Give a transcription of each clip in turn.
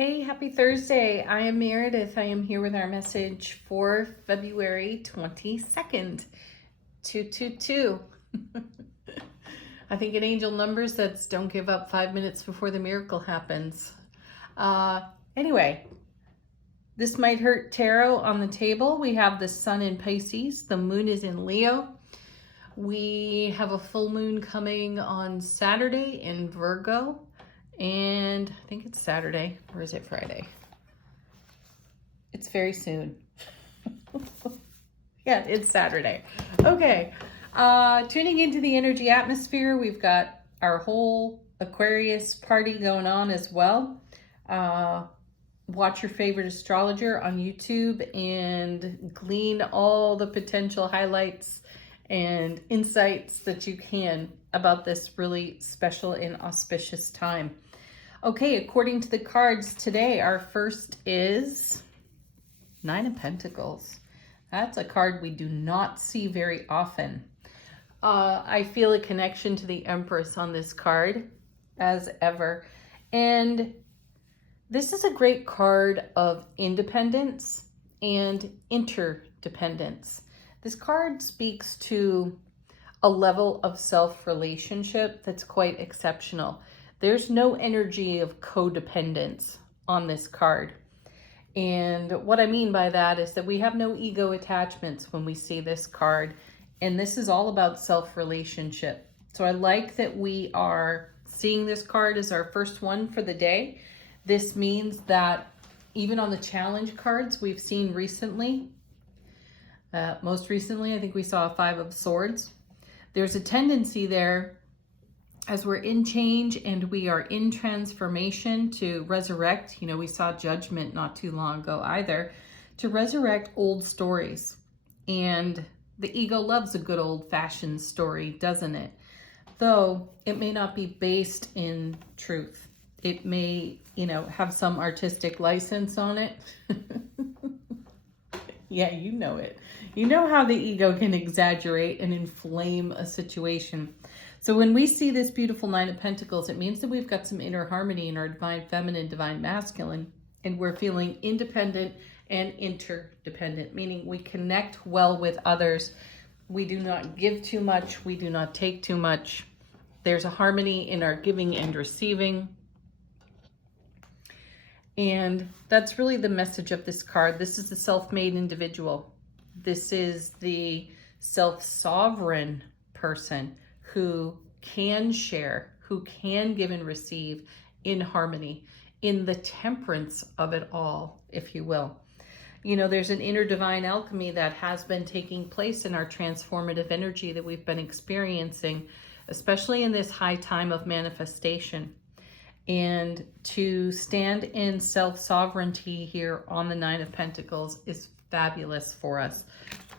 Hey, happy Thursday. I am Meredith. I am here with our message for February 22nd, 222. I think in angel numbers, that's don't give up 5 minutes before the miracle happens. Anyway, this might hurt tarot on the table. We have the sun in Pisces, the moon is in Leo. We have a full moon coming on Saturday in Virgo. And I think it's Saturday, or is it Friday? It's very soon. Yeah, it's Saturday. Okay, tuning into the energy atmosphere, we've got our whole Aquarius party going on as well. Watch your favorite astrologer on YouTube and glean all the potential highlights and insights that you can about this really special and auspicious time. Okay, according to the cards today, our first is Nine of Pentacles. That's a card we do not see very often. I feel a connection to the Empress on this card, as ever. And this is a great card of independence and interdependence. This card speaks to a level of self-relationship that's quite exceptional. There's no energy of codependence on this card. And what I mean by that is that we have no ego attachments when we see this card. And this is all about self-relationship. So I like that we are seeing this card as our first one for the day. This means that even on the challenge cards we've seen recently, most recently, I think we saw a Five of Swords. There's a tendency there, as we're in change and we are in transformation, to resurrect. You know, we saw Judgment not too long ago either, to resurrect old stories. And the ego loves a good old-fashioned story, doesn't it? Though it may not be based in truth. It may, have some artistic license on it. Yeah, you know it. You know how the ego can exaggerate and inflame a situation. So when we see this beautiful Nine of Pentacles, it means that we've got some inner harmony in our divine feminine, divine masculine, and we're feeling independent and interdependent, meaning we connect well with others. We do not give too much. We do not take too much. There's a harmony in our giving and receiving. And that's really the message of this card. This is the self-made individual. This is the self-sovereign person who can share, who can give and receive in harmony, in the temperance of it all, if you will. There's an inner divine alchemy that has been taking place in our transformative energy that we've been experiencing, especially in this high time of manifestation. And to stand in self-sovereignty here on the Nine of Pentacles is fabulous for us.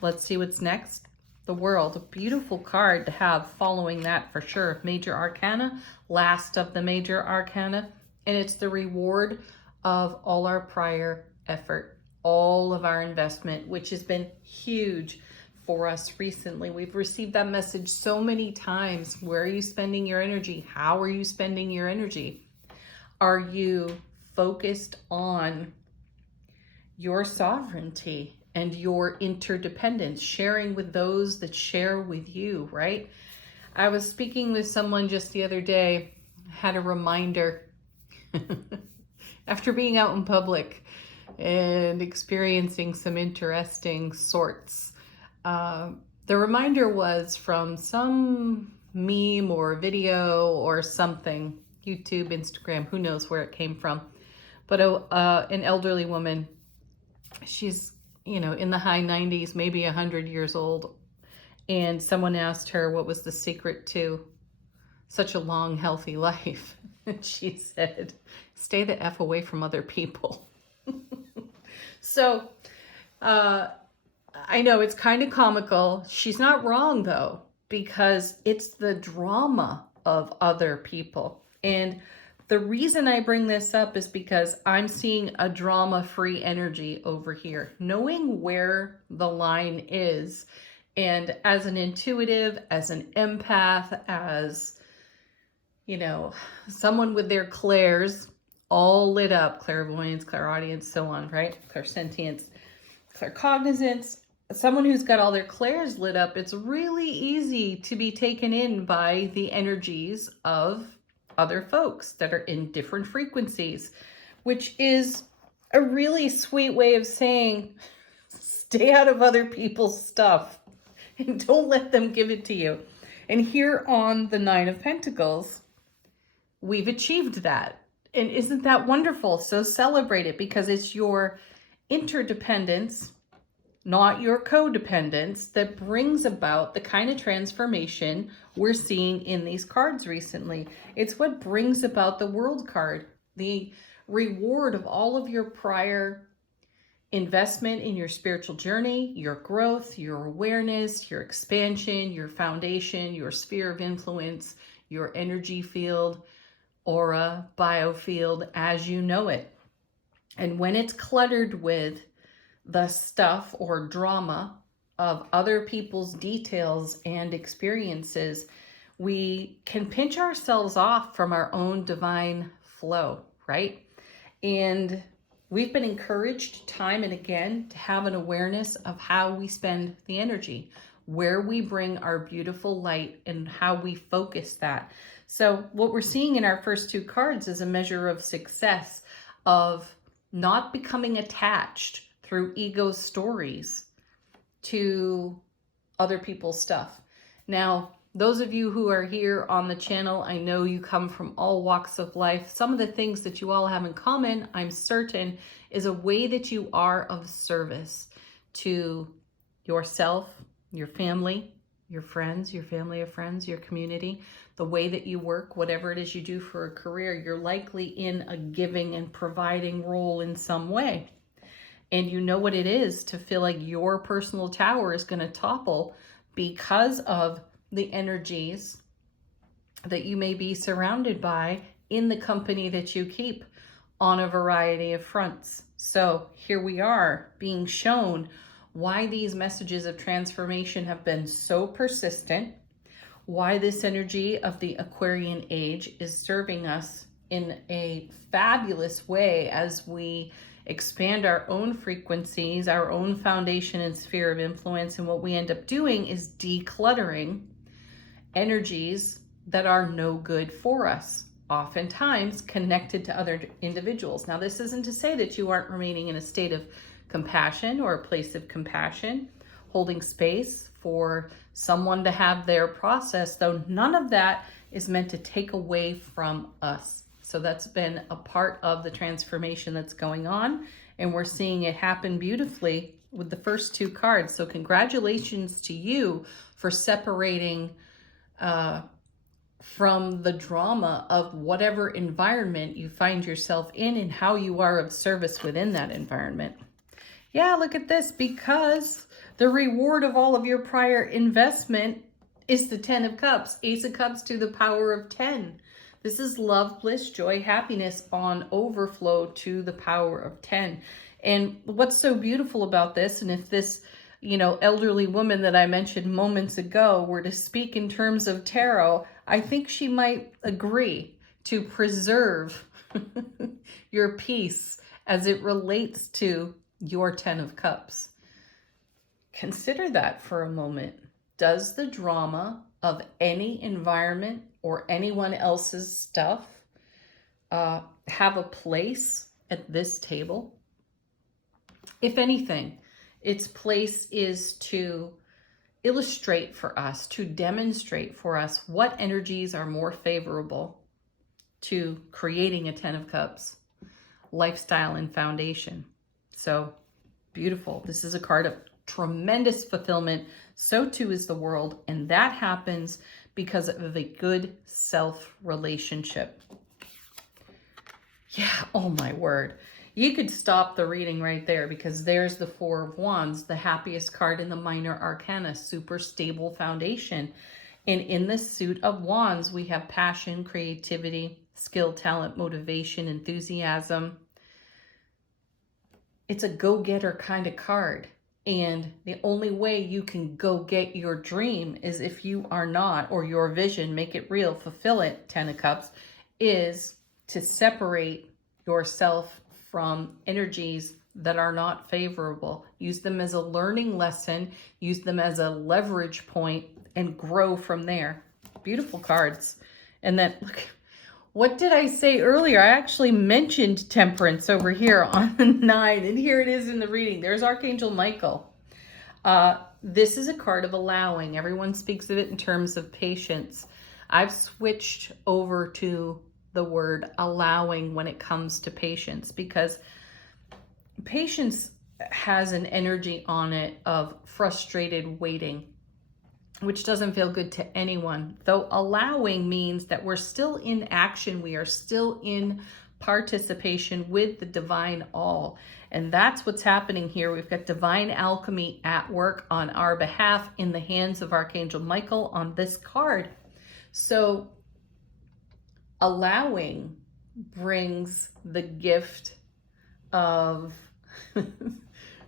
Let's see what's next. The World, a beautiful card to have following that for sure. Major Arcana, last of the Major Arcana. And it's the reward of all our prior effort, all of our investment, which has been huge for us recently. We've received that message so many times. Where are you spending your energy? How are you spending your energy? Are you focused on your sovereignty and your interdependence, sharing with those that share with you, right? I was speaking with someone just the other day, had a reminder after being out in public and experiencing some interesting sorts. The reminder was from some meme or video or something, YouTube, Instagram, who knows where it came from. But an elderly woman, she's, in the high 90s, maybe 100 years old. And someone asked her what was the secret to such a long, healthy life. And she said, stay the F away from other people. So I know it's kind of comical. She's not wrong, though, because it's the drama of other people. And the reason I bring this up is because I'm seeing a drama-free energy over here, knowing where the line is. And as an intuitive, as an empath, as, someone with their clairs, all lit up. Clairvoyance, clairaudience, so on, right? Clairsentience, claircognizance. Someone who's got all their clairs lit up, it's really easy to be taken in by the energies of other folks that are in different frequencies, which is a really sweet way of saying, stay out of other people's stuff and don't let them give it to you. And here on the Nine of Pentacles, we've achieved that. And isn't that wonderful? So celebrate it, because it's your interdependence, not your codependence, that brings about the kind of transformation we're seeing in these cards recently. It's what brings about the World card, the reward of all of your prior investment in your spiritual journey, your growth, your awareness, your expansion, your foundation, your sphere of influence, your energy field, aura, biofield as you know it. And when it's cluttered with the stuff or drama of other people's details and experiences, we can pinch ourselves off from our own divine flow, right? And we've been encouraged time and again to have an awareness of how we spend the energy, where we bring our beautiful light, and how we focus that. So what we're seeing in our first two cards is a measure of success, of not becoming attached through ego stories to other people's stuff. Now, those of you who are here on the channel, I know you come from all walks of life. Some of the things that you all have in common, I'm certain, is a way that you are of service to yourself, your family, your friends, your family of friends, your community, the way that you work, whatever it is you do for a career, you're likely in a giving and providing role in some way. And you know what it is to feel like your personal tower is going to topple because of the energies that you may be surrounded by in the company that you keep on a variety of fronts. So here we are being shown why these messages of transformation have been so persistent, why this energy of the Aquarian age is serving us in a fabulous way as we expand our own frequencies, our own foundation and sphere of influence. And what we end up doing is decluttering energies that are no good for us, oftentimes connected to other individuals. Now, this isn't to say that you aren't remaining in a state of compassion or a place of compassion, holding space for someone to have their process, though none of that is meant to take away from us. So that's been a part of the transformation that's going on, and we're seeing it happen beautifully with the first two cards. So congratulations to you for separating from the drama of whatever environment you find yourself in and how you are of service within that environment. Yeah, look at this, because the reward of all of your prior investment is the 10 of Cups, Ace of Cups to the power of 10. This is love, bliss, joy, happiness on overflow to the power of 10. And what's so beautiful about this, and if this, elderly woman that I mentioned moments ago were to speak in terms of tarot, I think she might agree to preserve your peace as it relates to your 10 of Cups. Consider that for a moment. Does the drama of any environment or anyone else's stuff have a place at this table? If anything, its place is to illustrate for us, to demonstrate for us what energies are more favorable to creating a 10 of Cups lifestyle and foundation. So beautiful. This is a card of tremendous fulfillment. So too is the world. And that happens because of a good self relationship. Yeah, oh my word. You could stop the reading right there, because there's the Four of Wands, the happiest card in the minor arcana, super stable foundation. And in the suit of Wands, we have passion, creativity, skill, talent, motivation, enthusiasm. It's a go-getter kind of card. And the only way you can go get your dream is if you are not, or your vision, make it real, fulfill it, 10 of Cups, is to separate yourself from energies that are not favorable. Use them as a learning lesson, use them as a leverage point, and grow from there. Beautiful cards. And then, look, what did I say earlier? I actually mentioned temperance over here on the 9, and here it is in the reading. There's Archangel Michael. This is a card of allowing. Everyone speaks of it in terms of patience. I've switched over to the word allowing when it comes to patience, because patience has an energy on it of frustrated waiting, which doesn't feel good to anyone. Though allowing means that we're still in action, we are still in participation with the divine all. And that's what's happening here. We've got divine alchemy at work on our behalf in the hands of Archangel Michael on this card. So allowing brings the gift of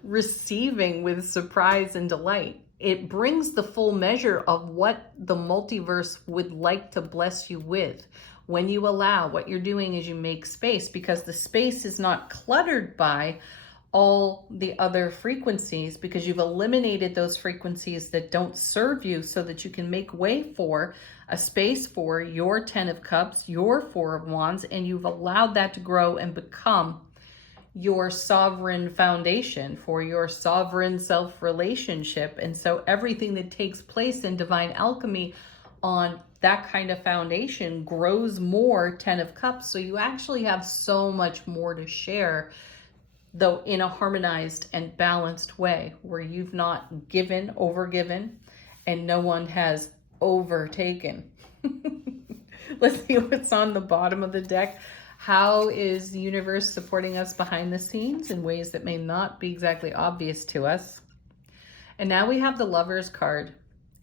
receiving with surprise and delight. It brings the full measure of what the multiverse would like to bless you with. When you allow, what you're doing is you make space, because the space is not cluttered by all the other frequencies, because you've eliminated those frequencies that don't serve you, so that you can make way for a space for your 10 of Cups, your 4 of Wands, and you've allowed that to grow and become your sovereign foundation for your sovereign self relationship. And so everything that takes place in divine alchemy on that kind of foundation grows more 10 of Cups. So you actually have so much more to share, though in a harmonized and balanced way, where you've not given, overgiven, and no one has overtaken. Let's see what's on the bottom of the deck. How is the universe supporting us behind the scenes in ways that may not be exactly obvious to us? And now we have the Lovers card.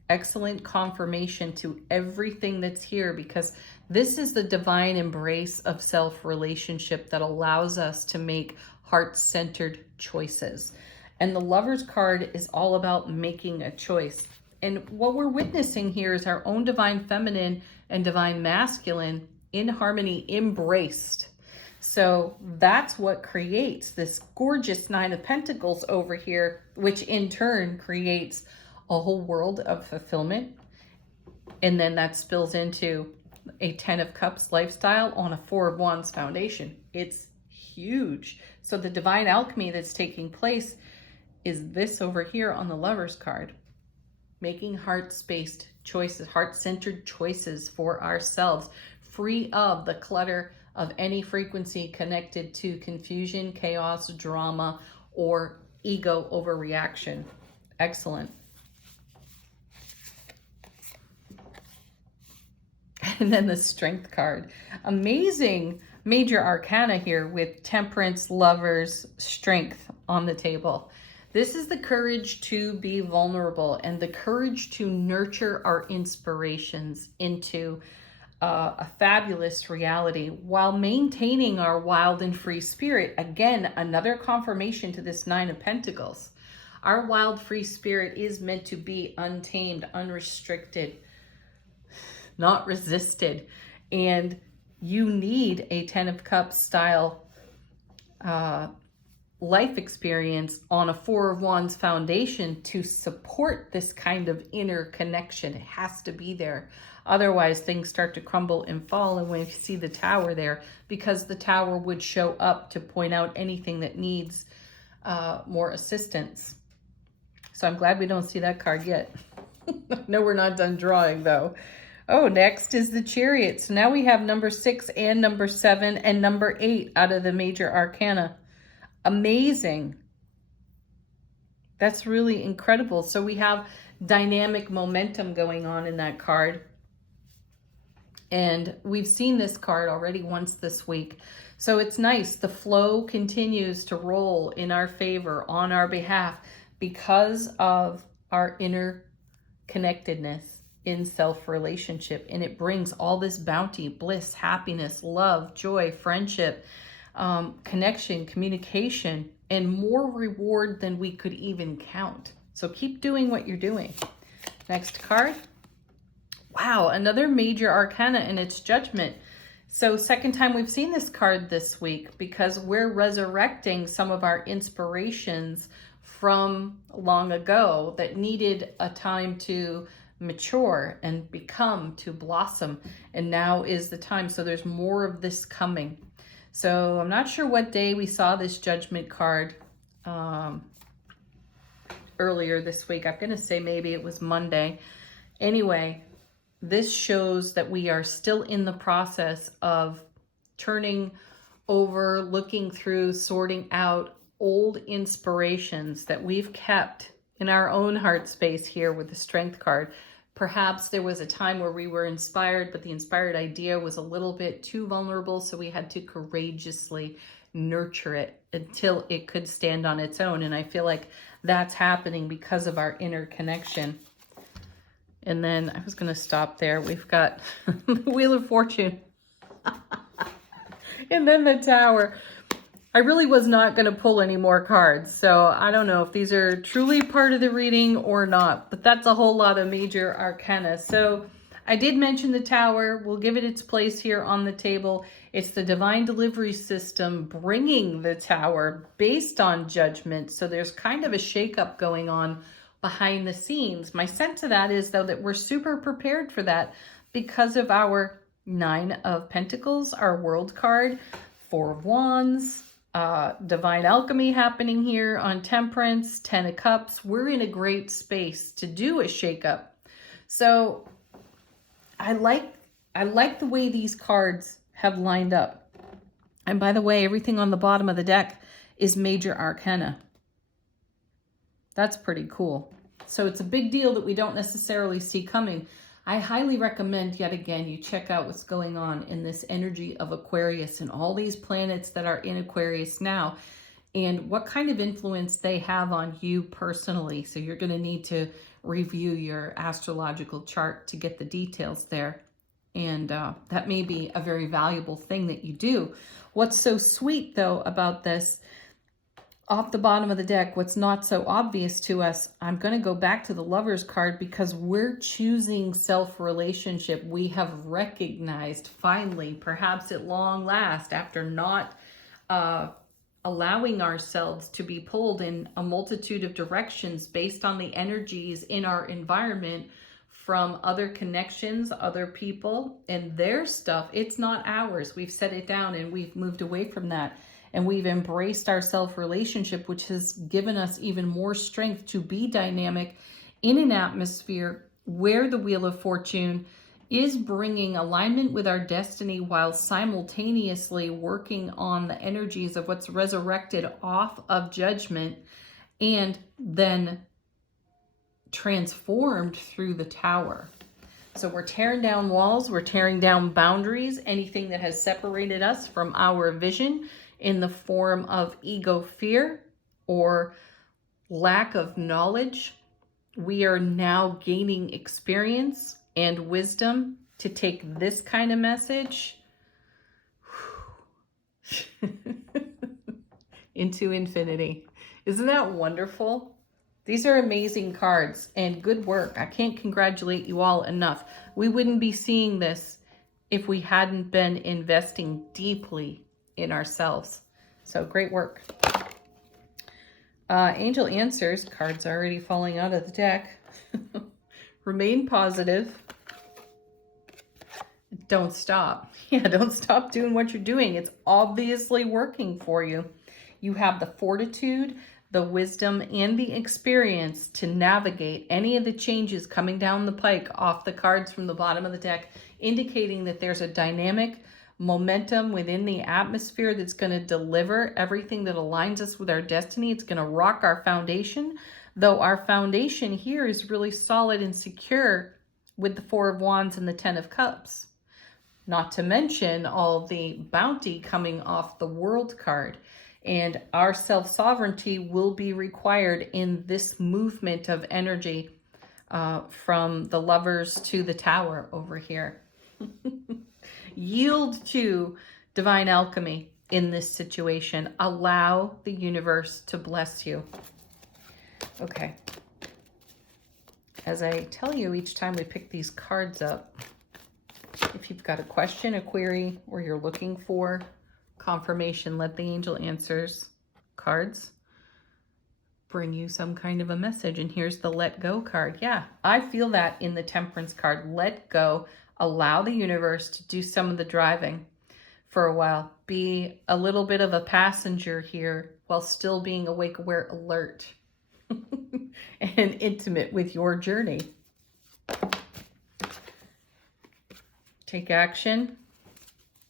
Excellent confirmation to everything that's here, because this is the divine embrace of self-relationship that allows us to make heart-centered choices. And the Lovers card is all about making a choice. And what we're witnessing here is our own divine feminine and divine masculine in harmony, embraced. So that's what creates this gorgeous 9 of Pentacles over here, which in turn creates a whole world of fulfillment. And then that spills into a 10 of Cups lifestyle on a 4 of Wands foundation. It's huge. So the divine alchemy that's taking place is this over here on the Lovers card. Making heart-spaced choices, heart-centered choices for ourselves, free of the clutter of any frequency connected to confusion, chaos, drama, or ego overreaction. Excellent. And then the Strength card. Amazing major arcana here with Temperance, Lovers, Strength on the table. This is the courage to be vulnerable and the courage to nurture our inspirations into a fabulous reality while maintaining our wild and free spirit. Again, another confirmation to this 9 of Pentacles. Our wild, free spirit is meant to be untamed, unrestricted, not resisted. And you need a 10 of Cups style life experience on a 4 of Wands foundation to support this kind of inner connection. It has to be there. Otherwise, things start to crumble and fall. And when you see the Tower there, because the Tower would show up to point out anything that needs more assistance. So I'm glad we don't see that card yet. No, we're not done drawing though. Oh, next is the Chariot. So now we have number 6 and number 7 and number 8 out of the major arcana. Amazing. That's really incredible. So we have dynamic momentum going on in that card. And we've seen this card already once this week. So it's nice. The flow continues to roll in our favor, on our behalf, because of our inner connectedness in self-relationship. And it brings all this bounty, bliss, happiness, love, joy, friendship, connection, communication, and more reward than we could even count. So keep doing what you're doing. Next card. Wow, another major arcana, and it's Judgment. So second time we've seen this card this week because we're resurrecting some of our inspirations from long ago that needed a time to mature and become, to blossom. And now is the time. So there's more of this coming. So I'm not sure what day we saw this Judgment card earlier this week. I'm going to say maybe it was Monday. Anyway, this shows that we are still in the process of turning over, looking through, sorting out old inspirations that we've kept in our own heart space here with the Strength card. Perhaps there was a time where we were inspired, but the inspired idea was a little bit too vulnerable, so we had to courageously nurture it until it could stand on its own. And I feel like that's happening because of our inner connection. And then I was going to stop there. We've got the Wheel of Fortune. And then the Tower. I really was not going to pull any more cards. So I don't know if these are truly part of the reading or not. But that's a whole lot of major arcana. So I did mention the Tower. We'll give it its place here on the table. It's the Divine Delivery System bringing the Tower based on Judgment. So there's kind of a shakeup going on behind the scenes. My sense of that is, though, that we're super prepared for that because of our 9 of Pentacles, our World card, 4 of Wands, Divine Alchemy happening here on Temperance, 10 of Cups. We're in a great space to do a shakeup. So I like the way these cards have lined up. And by the way, everything on the bottom of the deck is major arcana. That's pretty cool. So it's a big deal that we don't necessarily see coming. I highly recommend, yet again, you check out what's going on in this energy of Aquarius and all these planets that are in Aquarius now and what kind of influence they have on you personally. So you're going to need to review your astrological chart to get the details there. And that may be a very valuable thing that you do. What's so sweet, though, about this, off the bottom of the deck, what's not so obvious to us, I'm going to go back to the Lovers card because we're choosing self-relationship. We have recognized finally, perhaps at long last, after not allowing ourselves to be pulled in a multitude of directions based on the energies in our environment from other connections, other people, and their stuff. It's not ours. We've set it down and we've moved away from that. And we've embraced our self-relationship, which has given us even more strength to be dynamic in an atmosphere where the Wheel of Fortune is bringing alignment with our destiny while simultaneously working on the energies of what's resurrected off of Judgment and then transformed through the Tower. So we're tearing down walls, we're tearing down boundaries, anything that has separated us from our vision in the form of ego fear or lack of knowledge. We are now gaining experience and wisdom to take this kind of message into infinity. Isn't that wonderful? These are amazing cards and good work. I can't congratulate you all enough. We wouldn't be seeing this if we hadn't been investing deeply in ourselves. So great work. Angel Answers, cards already falling out of the deck. Remain positive. Don't stop. Yeah, don't stop doing what you're doing. It's obviously working for you. You have the fortitude, the wisdom, and the experience to navigate any of the changes coming down the pike off the cards from the bottom of the deck, indicating that there's a dynamic momentum within the atmosphere that's going to deliver everything that aligns us with our destiny. It's going to rock our foundation, though our foundation here is really solid and secure with the 4 of Wands and the 10 of Cups. Not to mention all the bounty coming off the World card. And our self-sovereignty will be required in this movement of energy from the Lovers to the Tower over here. Yield to divine alchemy in this situation. Allow the universe to bless you. Okay. As I tell you each time we pick these cards up, If you've got a question, a query, or you're looking for confirmation, let the angel answers cards bring you some kind of a message. And here's the let go card. Yeah, I feel that in the Temperance card. Let go. Allow the universe to do some of the driving for a while. Be a little bit of a passenger here while still being awake, aware, alert, and intimate with your journey. Take action.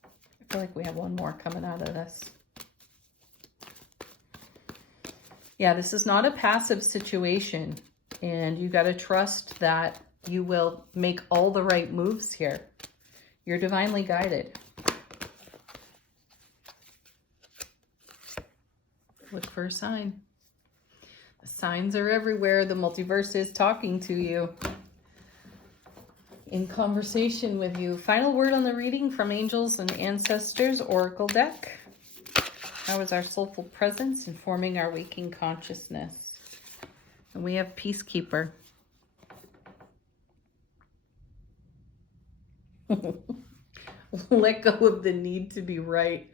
I feel like we have one more coming out of this. Yeah, this is not a passive situation, and you got to trust that you will make all the right moves here. You're divinely guided. Look for a sign. The signs are everywhere. The multiverse is talking to you, in conversation with you. Final word on the reading from Angels and Ancestors Oracle deck. How is our soulful presence informing our waking consciousness? And we have Peacekeeper. Let go of the need to be right.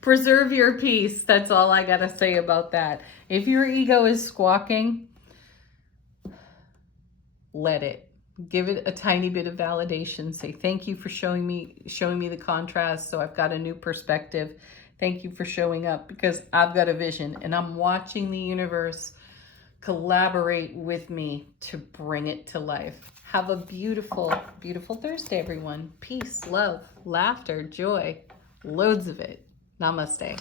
Preserve your peace. That's all I got to say about that. If your ego is squawking, let it. Give it a tiny bit of validation. Say, thank you for showing me the contrast, so I've got a new perspective. Thank you for showing up, because I've got a vision and I'm watching the universe collaborate with me to bring it to life. Have a beautiful, beautiful Thursday, everyone. Peace, love, laughter, joy, loads of it. Namaste.